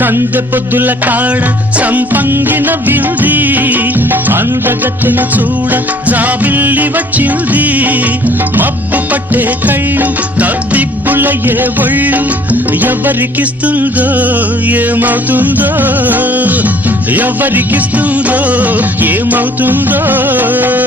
సందె పొద్దుల కాడ సంపంగిన వింది అందగత్తెన చూడ జాబిల్లి వచ్చింది మబ్బు పట్టే కళ్ళు తద్దిబ్బుల ఏ ఒళ్ళు ఎవరికిస్తుందో ఏమవుతుందో ఎవరికిస్తుందో ఏమవుతుందో